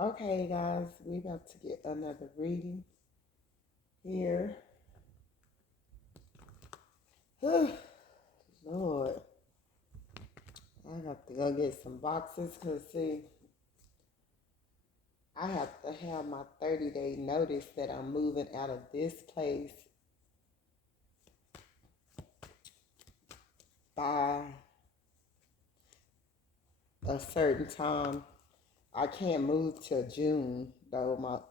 Okay, guys, we about to get another reading here. Lord, I have to go get some boxes because, see, I have to have my 30-day notice that I'm moving out of this place by a certain time. I can't move till June, though.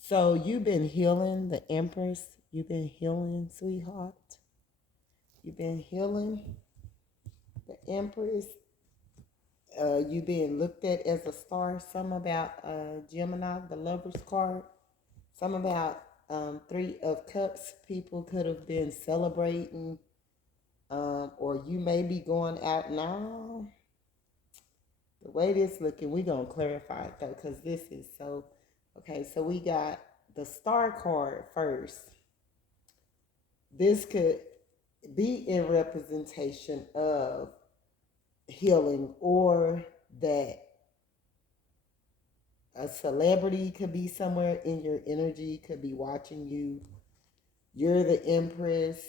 So you've been healing, the Empress. You've been healing, sweetheart. You've been healing, the Empress. You being looked at as a star. Some about Gemini, the Lover's card. Some about Three of Cups. People could have been celebrating, or you may be going out now. The way this looking, we gonna clarify it though, because this is so. Okay, so we got the Star card first. This could be in representation of healing, or that a celebrity could be somewhere in your energy, could be watching you. You're the Empress.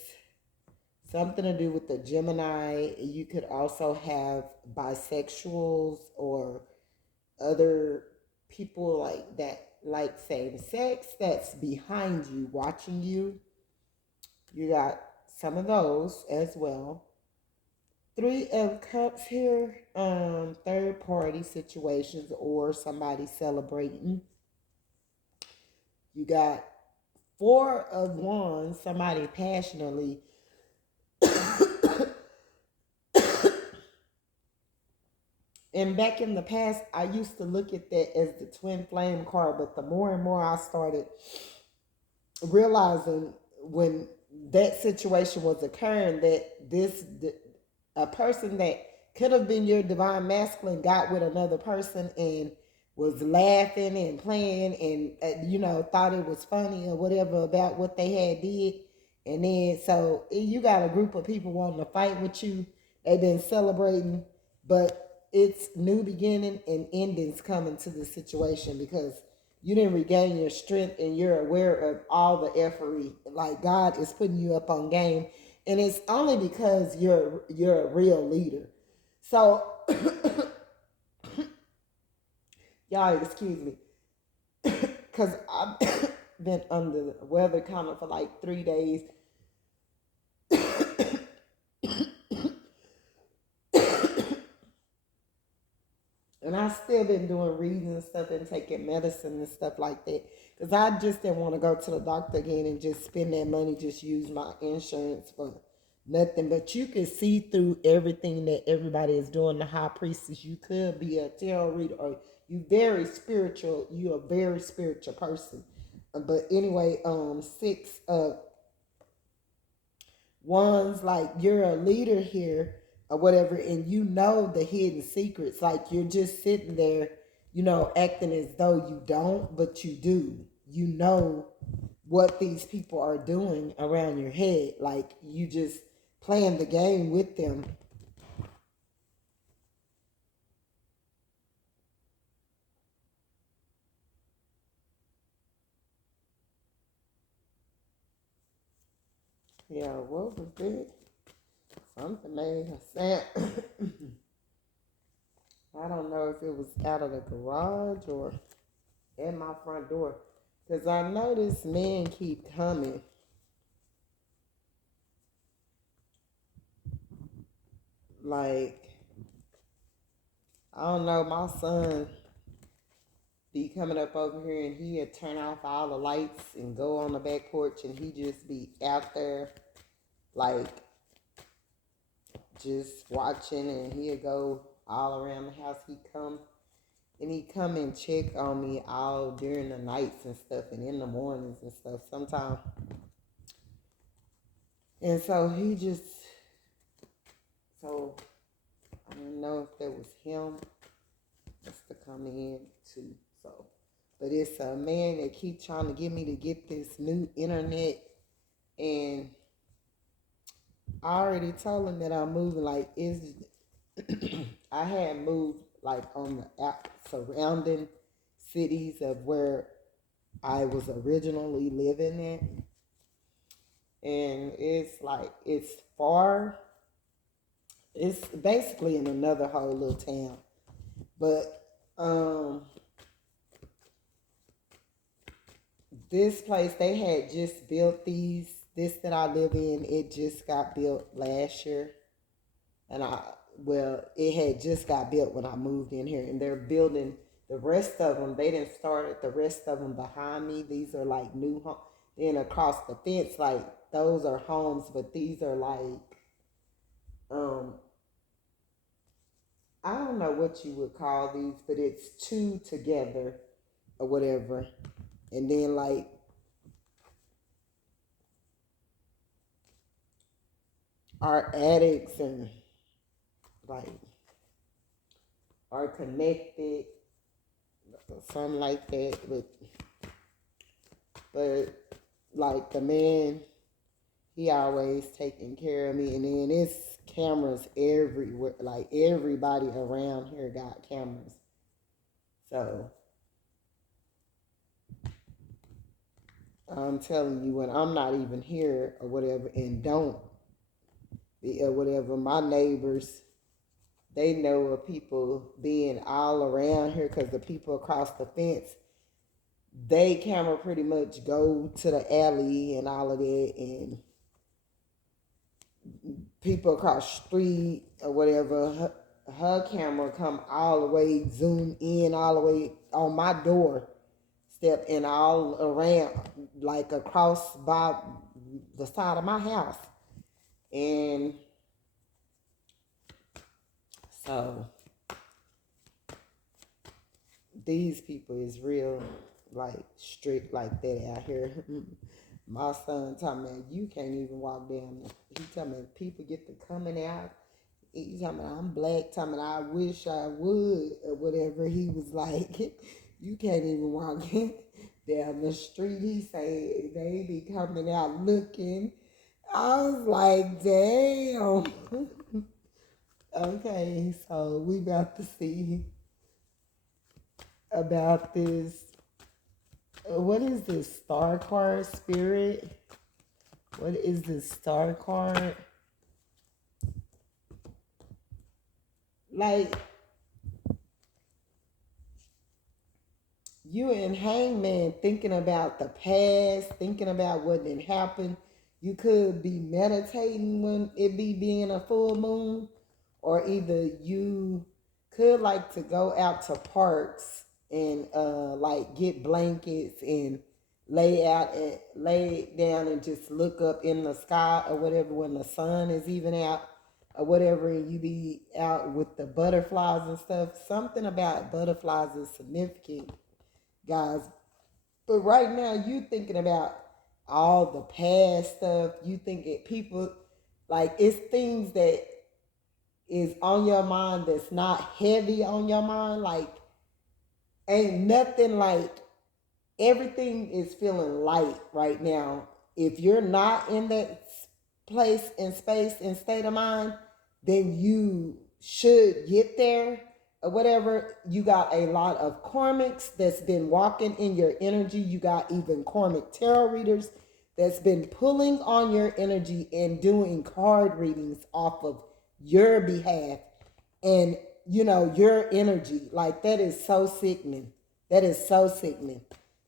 Something to do with the Gemini. You could also have bisexuals or other people like that, like same sex, that's behind you, watching you. You got some of those as well. Three of Cups here, third party situations or somebody celebrating. You got Four of Wands, somebody passionately. And back in the past, I used to look at that as the twin flame card, but the more and more I started realizing when that situation was occurring, that a person that could have been your divine masculine got with another person and was laughing and playing and thought it was funny or whatever about what they had did. And then so you got a group of people wanting to fight with you. They've been celebrating, but it's new beginning and endings coming to the situation because you didn't regain your strength and you're aware of all the efforty. Like God is putting you up on game, and it's only because you're a real leader. So y'all excuse me, because I've been under the weather kind of for like 3 days. And I still been doing readings and stuff and taking medicine and stuff like that. Because I just didn't want to go to the doctor again and just spend that money, just use my insurance for nothing. But you can see through everything that everybody is doing. The high priestess, you could be a tarot reader, or you very spiritual. You're a very spiritual person. But anyway, Six of Wands, like you're a leader here or whatever, and you know the hidden secrets. Like you're just sitting there, acting as though you don't, but you do. You know what these people are doing around your head. Like you just playing the game with them. Yeah, what was it? Something made a sound. I don't know if it was out of the garage or at my front door. Because I know this man keep coming. Like, I don't know, my son be coming up over here and he'd turn off all the lights and go on the back porch and he just be out there like just watching, and he'd go all around the house. He'd come and check on me all during the nights and stuff and in the mornings and stuff sometimes. And so so I don't know if that was him just to come in too. So, but it's a man that keep trying to get me to get this new internet, and I already told him that I'm moving. Like I had moved like on the surrounding cities of where I was originally living at. And it's like, it's far. It's basically in another whole little town. But this place, they had just built this that I live in, it just got built last year. And well, it had just got built when I moved in here. And they're building the rest of them. They didn't start it, the rest of them behind me. These are like new homes. Then across the fence, like those are homes, but these are like, I don't know what you would call these, but it's two together or whatever. And then like our attics and like are connected, something like that. But like the man, he always taking care of me. And then it's cameras everywhere. Like everybody around here got cameras. So I'm telling you, when I'm not even here or whatever, and don't be or whatever, my neighbors, they know of people being all around here because the people across the fence, they camera pretty much go to the alley and all of that, and people across the street or whatever, her camera come all the way, zoom in all the way on my door step and all around, like across by the side of my house. And so these people is real, like strict like that out here. My son talking about, you can't even walk down there. He talking about people get to coming out. He talking about, I'm black, talking about, I wish I would, or whatever. He was like, you can't even walk down the street. He say they be coming out looking. I was like, damn. Okay, so we about to see about this. What is this star card, spirit? What is this star card? Like, you and Hangman thinking about the past, thinking about what didn't happen. You could be meditating when it be being a full moon, or either you could like to go out to parks and like get blankets and lay down and just look up in the sky or whatever when the sun is even out or whatever, and you be out with the butterflies and stuff. Something about butterflies is significant, guys. But right now you thinking about all the past stuff. You thinking people, like, it's things that is on your mind that's not heavy on your mind. Like, ain't nothing, like, everything is feeling light right now. If you're not in that place and space and state of mind, then you should get there or whatever. You got a lot of karmics that's been walking in your energy. You got even karmic tarot readers that's been pulling on your energy and doing card readings off of your behalf and, you know, your energy. Like, that is so sickening. That is so sickening.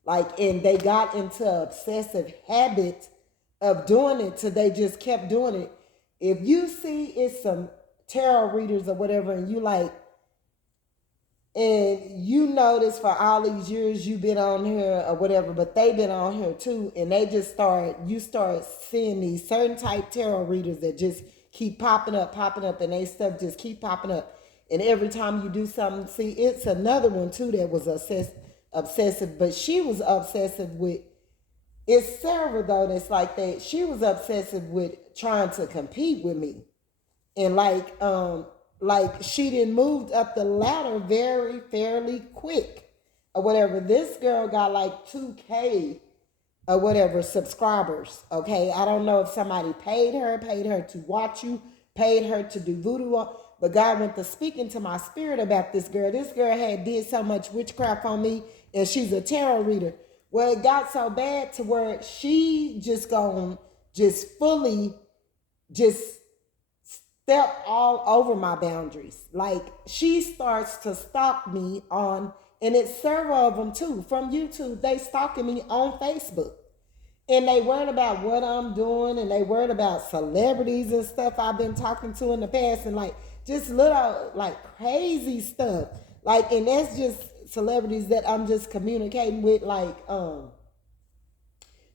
Like, and they got into an obsessive habit of doing it, so they just kept doing it. If you see it's some tarot readers or whatever, and you like, and you notice for all these years you've been on here or whatever, but they've been on here too, and they just you start seeing these certain type tarot readers that just keep popping up, and they stuff just keep popping up. And every time you do something, see, it's another one too that was obsessive, but she was obsessive with, it's Sarah though that's like that. She was obsessive with trying to compete with me. And like she didn't moved up the ladder very fairly quick or whatever. This girl got like 2K or whatever subscribers. Okay, I don't know if somebody paid her to watch you, paid her to do voodoo, But God went to speaking to my spirit about this girl. This girl had did so much witchcraft on me, and she's a tarot reader. Well, it got so bad to where she just gone, just fully, just step all over my boundaries. Like, she starts to stalk me on, and it's several of them too, from YouTube. They stalking me on Facebook. And they worried about what I'm doing, and they worried about celebrities and stuff I've been talking to in the past, and like just little like crazy stuff. Like, and that's just celebrities that I'm just communicating with, like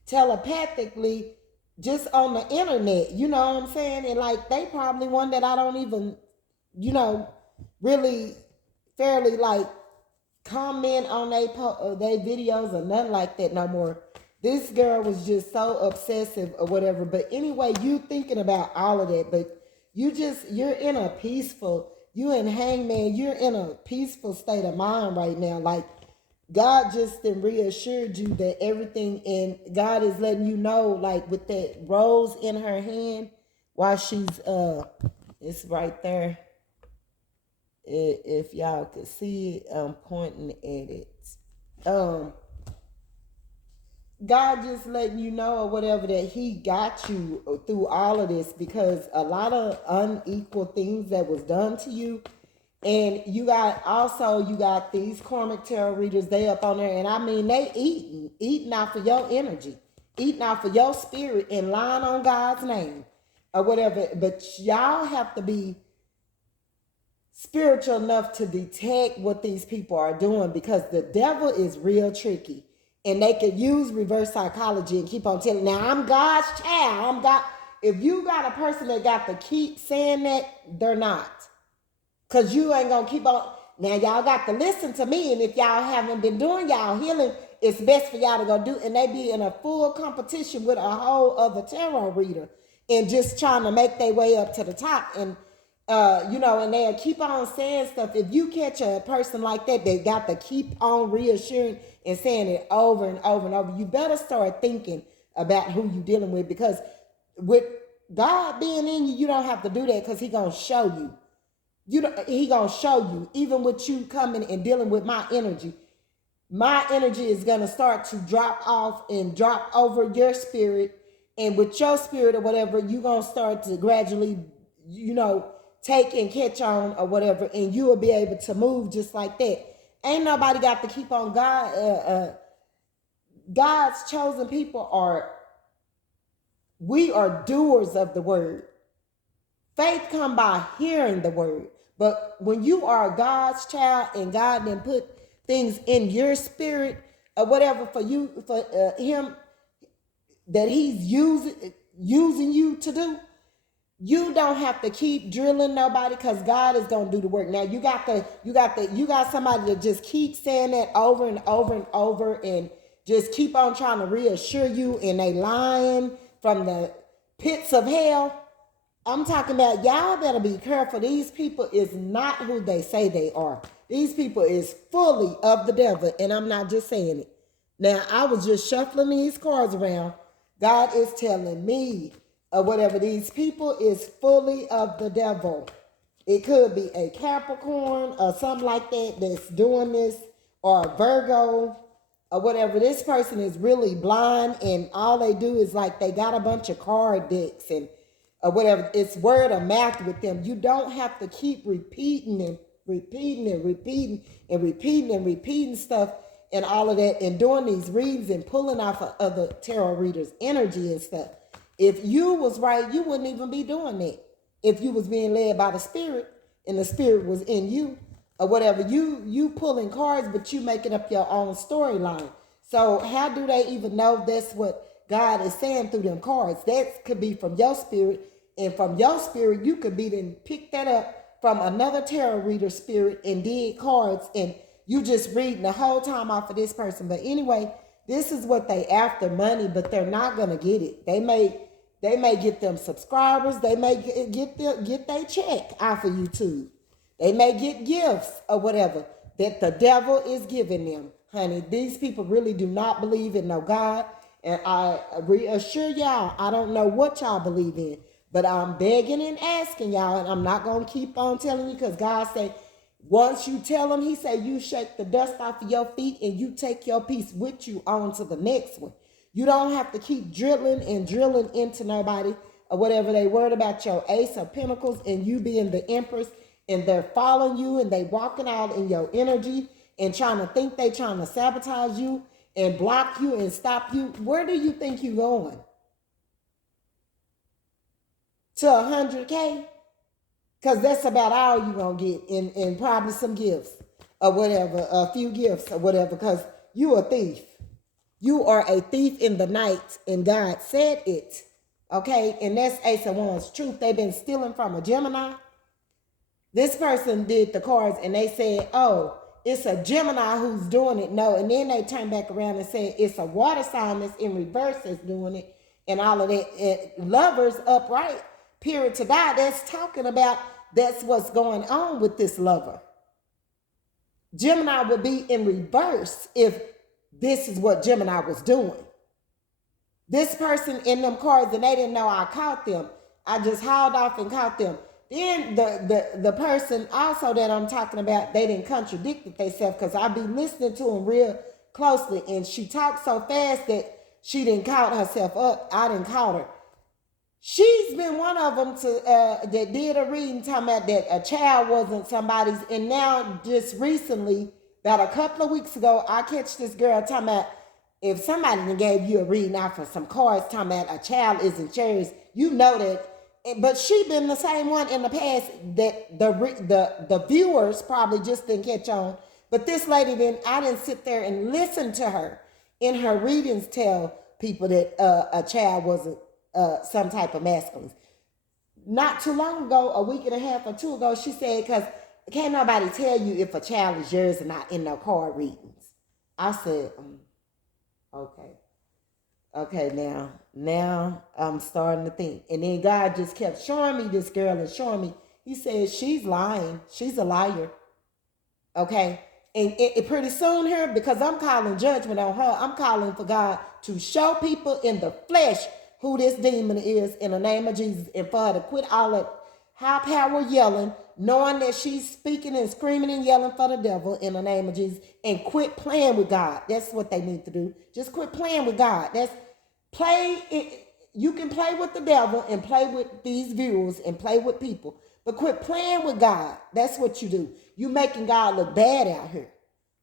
telepathically, just on the internet. You know what I'm saying? And like, they probably one that I don't even, really fairly like comment on they videos or nothing like that no more. This girl was just so obsessive or whatever. But anyway, you thinking about all of that, but you're in a peaceful, you and Hangman, you're in a peaceful state of mind right now. Like, God just reassured you that everything, and God is letting you know, like with that rose in her hand, while she's it's right there. If y'all could see it, I'm pointing at it. God just letting you know or whatever that he got you through all of this, because a lot of unequal things that was done to you. And you got these karmic tarot readers, they up on there, and I mean, they eating out for your energy, eating out for your spirit, and lying on God's name or whatever. But y'all have to be spiritual enough to detect what these people are doing, because the devil is real tricky. And they could use reverse psychology and keep on telling, now I'm God's child, I'm God. If you got a person that got to keep saying that, they're not. Because you ain't going to keep on. Now y'all got to listen to me. And if y'all haven't been doing y'all healing, it's best for y'all to go do. And they be in a full competition with a whole other tarot reader and just trying to make their way up to the top. And and they'll keep on saying stuff. If you catch a person like that, they got to keep on reassuring and saying it over and over and over. You better start thinking about who you're dealing with, because with God being in you, you don't have to do that, because he going to show you. He going to show you, even with you coming and dealing with my energy is going to start to drop off and drop over your spirit. And with your spirit or whatever, you're going to start to gradually, take and catch on or whatever, and you will be able to move just like that. Ain't nobody got to keep on God. God's chosen people we are doers of the word. Faith come by hearing the word. But when you are God's child and God then put things in your spirit or whatever for him that he's using you to do, you don't have to keep drilling nobody, because God is gonna do the work. Now you got somebody to just keep saying that over and over and over, and just keep on trying to reassure you, and they lying from the pits of hell. I'm talking about, y'all better be careful. These people is not who they say they are. These people is fully of the devil, and I'm not just saying it. Now, I was just shuffling these cards around. God is telling me or whatever, these people is fully of the devil. It could be a Capricorn or something like that that's doing this, or a Virgo or whatever. This person is really blind, and all they do is like they got a bunch of card decks and or whatever. It's word of mouth with them. You don't have to keep repeating and repeating and repeating and repeating and repeating stuff and all of that, and doing these reads and pulling off of other tarot readers' energy and stuff. If you was right, you wouldn't even be doing that. If you was being led by the spirit and the spirit was in you or whatever, you pulling cards, but you making up your own storyline. So how do they even know that's what God is saying through them cards? That could be from your spirit, and from your spirit, you could be then pick that up from another tarot reader spirit and did cards, and you just reading the whole time off of this person. But anyway, this is what they after, money, but they're not gonna get it. They may get them subscribers. They may get their check off of YouTube. They may get gifts or whatever that the devil is giving them. Honey, these people really do not believe in no God. And I reassure y'all, I don't know what y'all believe in, But I'm begging and asking y'all, and I'm not going to keep on telling you, because God said, once you tell him, he said, you shake the dust off of your feet and you take your piece with you on to the next one. You don't have to keep drilling and drilling into nobody or whatever. They worried about your ace of pentacles and you being the empress, and they're following you and they walking out in your energy and trying to think they trying to sabotage you and block you and stop you. Where do you think you going? To 100K? Because that's about all you're going to get, and probably some gifts or whatever, a few gifts or whatever, because you a thief. You are a thief in the night, and God said it. Okay? And that's Ace of Wands truth. They've been stealing from a Gemini. This person did the cards, and they said, oh, it's a Gemini who's doing it. No, and then they turned back around and said it's a water sign that's in reverse that's doing it, and all of that. Lovers upright. Period to die. That's talking about that's what's going on with this lover. Gemini would be in reverse if this is what Gemini was doing. This person in them cards, and they didn't know I caught them. I just hauled off and caught them. Then the person also that I'm talking about, they didn't contradict themselves, because I be listening to them real closely, and she talked so fast that she didn't count herself up. I didn't count her. She's been one of them that did a reading talking about that a child wasn't somebody's. And now just recently, about a couple of weeks ago, I catch this girl talking about if somebody gave you a reading out for some cards talking about a child isn't yours, you know that. But she been the same one in the past that the viewers probably just didn't catch on. But this lady I didn't sit there and listen to her in her readings tell people that a child wasn't some type of masculine. Not too long ago, a week and a half or two ago, she said, because can't nobody tell you if a child is yours or not in no card readings. I said, okay. Okay, now I'm starting to think. And then God just kept showing me this girl and showing me. He said, she's lying. She's a liar. Okay. And pretty soon here, because I'm calling judgment on her, I'm calling for God to show people in the flesh who this demon is in the name of Jesus, and for her to quit all that high power yelling, knowing that she's speaking and screaming and yelling for the devil in the name of Jesus, and quit playing with God. That's what they need to do. Just quit playing with God. You can play with the devil and play with these viewers and play with people, but quit playing with God. That's what you do. You making God look bad out here.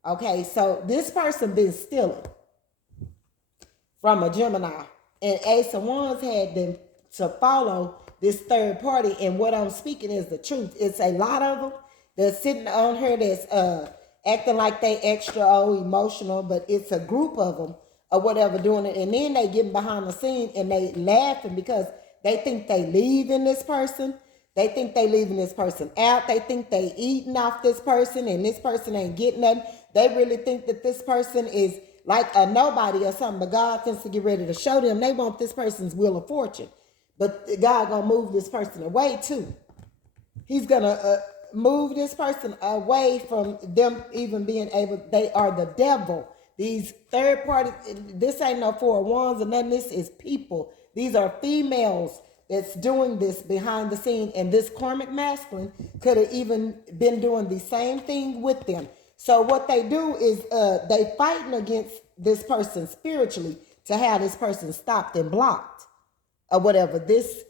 Okay, so this person been stealing from a Gemini. And Ace of Wands had them to follow this third party. And what I'm speaking is the truth. It's a lot of them that's sitting on her that's acting like they extra emotional, but it's a group of them or whatever doing it. And then they getting behind the scene and they laughing because they think they leaving this person. They think they leaving this person out. They think they eating off this person and this person ain't getting nothing. They really think that this person is like a nobody or something, but God tends to get ready to show them they want this person's wheel of fortune. But God gonna move this person away too. He's gonna move this person away from them even being able, they are the devil. These third parties, this ain't no Four of Wands or nothing, this is people. These are females that's doing this behind the scene, and this karmic masculine could have even been doing the same thing with them. So what they do is they fighting against this person spiritually to have this person stopped and blocked or whatever. This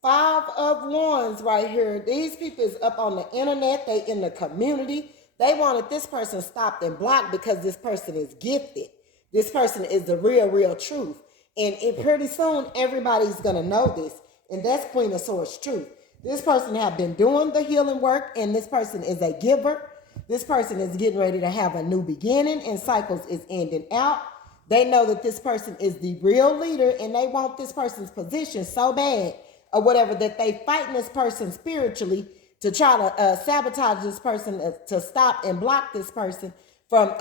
Five of Wands right here, these people is up on the internet, they in the community. They wanted this person stopped and blocked because this person is gifted. This person is the real truth. And pretty soon everybody's going to know this. And that's Queen of Swords truth. This person have been doing the healing work, and this person is a giver. This person is getting ready to have a new beginning, and cycles is ending out. They know that this person is the real leader, and they want this person's position so bad or whatever that they fighting this person spiritually to try to sabotage this person, to stop and block this person from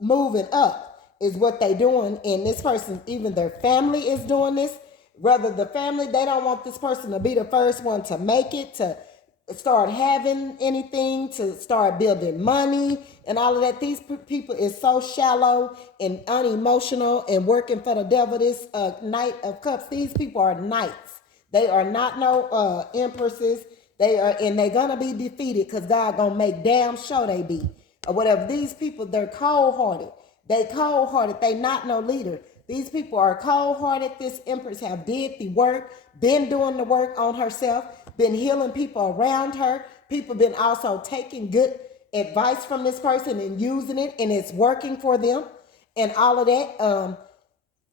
moving up is what they doing. And this person, even their family is doing this. Rather the family, they don't want this person to be the first one to make it, to start having anything, to start building money and all of that. These people is so shallow and unemotional and working for the devil. This Knight of Cups, these people are knights. They are not no empresses. They are, and they're gonna be defeated because God gonna make damn sure they be, or whatever. These people, they're cold-hearted. They cold-hearted. They not no leader. These people are cold-hearted. This empress have did the work, been doing the work on herself, been healing people around her. People been also taking good advice from this person and using it, and it's working for them and all of that.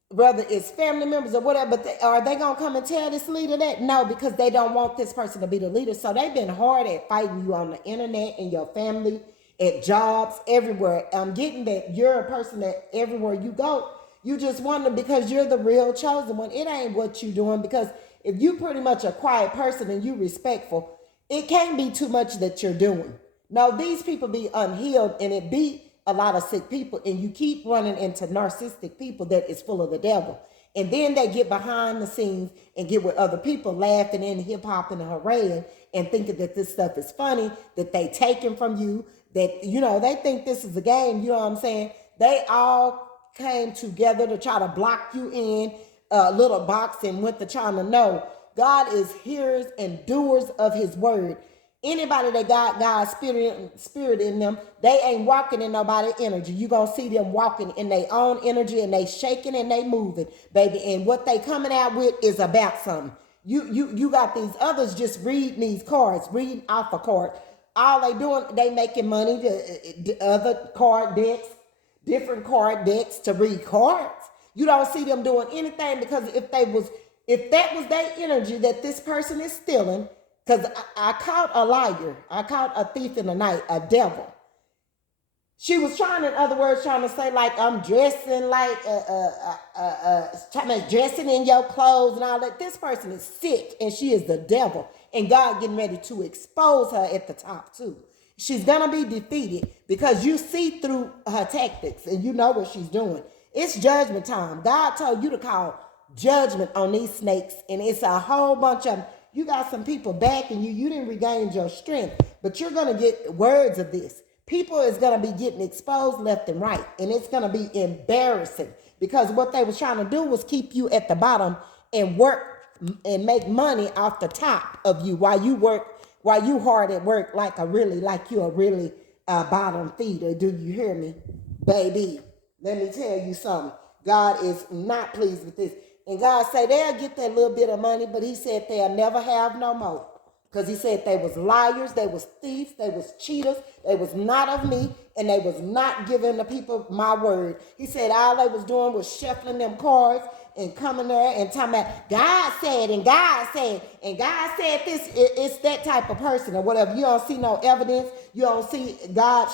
Whether it's family members or whatever, but are they gonna come and tell this leader that? No, because they don't want this person to be the leader. So they've been hard at fighting you on the internet, in your family, at jobs, everywhere. I'm getting that you're a person that everywhere you go, you just wonder, because you're the real chosen one. It ain't what you doing, because if you pretty much a quiet person and you respectful, it can't be too much that you're doing. No, these people be unhealed, and it be a lot of sick people, and you keep running into narcissistic people that is full of the devil. And then they get behind the scenes and get with other people laughing in hip hop and hooray and thinking that this stuff is funny, that they taken from you, that, you know, they think this is a game, you know what I'm saying? They all came together to try to block you in a little box and went to trying to know. God is hearers and doers of his word. Anybody that got God's spirit in them, they ain't walking in nobody's energy. You gonna see them walking in their own energy, and they shaking and they moving, baby. And what they coming out with is about something. You got these others just reading these cards, reading off a card. All they doing, they making money. The other card decks, different card decks to read cards. You don't see them doing anything, because if that was their energy that this person is stealing. Because I caught a liar. I caught a thief in the night, a devil. She was trying, in other words, trying to say, like, I'm dressing like, dressing in your clothes and all that. This person is sick, and she is the devil. And God getting ready to expose her at the top, too. She's going to be defeated, because you see through her tactics, and you know what she's doing. It's judgment time. God told you to call judgment on these snakes, and it's a whole bunch of them. You got some people backing you. You didn't regain your strength, but you're going to get words of this. People is going to be getting exposed left and right, and it's going to be embarrassing, because what they was trying to do was keep you at the bottom and work and make money off the top of you while you hard at work like you're a really bottom feeder. Do you hear me, baby? Let me tell you something. God is not pleased with this. And God said they'll get that little bit of money, but he said they'll never have no more. Because he said they was liars, they was thieves, they was cheaters, they was not of me, and they was not giving the people my word. He said all they was doing was shuffling them cards and coming there and talking about God said, and God said, and God said this. It's that type of person or whatever. You don't see no evidence. You don't see God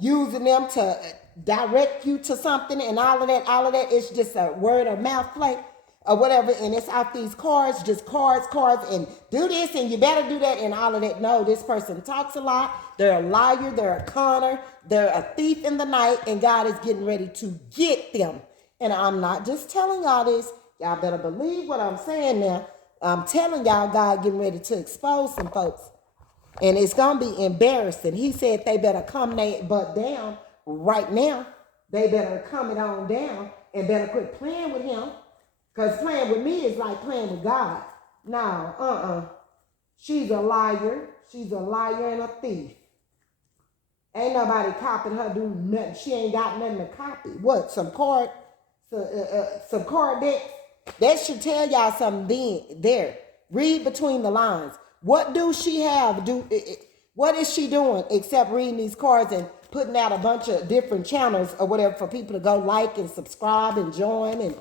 using them to direct you to something, and all of that is just a word of mouth play or whatever, and it's out these cards, just cards, and do this, and you better do that, and all of that. No, this person talks a lot. They're a liar. They're a conner. They're a thief in the night, and God is getting ready to get them. And I'm not just telling y'all this. Y'all better believe what I'm saying now. I'm telling y'all, God getting ready to expose some folks, and it's going to be embarrassing. He said they better come their butt down right now. They better come it on down and better quit playing with him. Because playing with me is like playing with God. No, She's a liar. She's a liar and a thief. Ain't nobody copying her do nothing. She ain't got nothing to copy. What? Some card decks? That should tell y'all something there. Read between the lines. What do she have? What is she doing except reading these cards and putting out a bunch of different channels or whatever for people to go like and subscribe and join and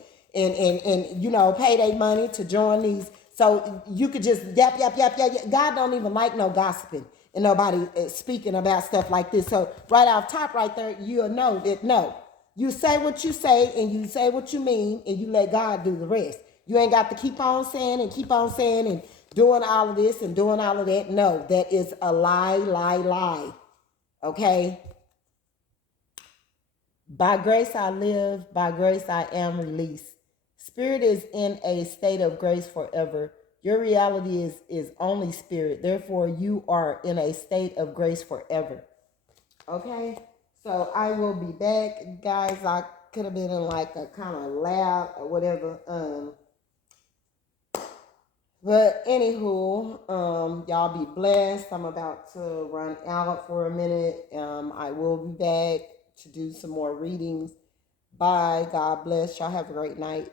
you know, pay their money to join these. So you could just yap. God don't even like no gossiping and nobody speaking about stuff like this. So right off top right there, you'll know that no. You say what you say and you say what you mean and you let God do the rest. You ain't got to keep on saying and doing all of this and doing all of that. No, that is a lie. Okay? By grace I live, by grace I am released. Spirit is in a state of grace forever. Your reality is only spirit. Therefore, you are in a state of grace forever. Okay? So I will be back. Guys, I could have been in like a kind of lab or whatever. But anywho, y'all be blessed. I'm about to run out for a minute. I will be back to do some more readings. Bye. God bless. Y'all have a great night.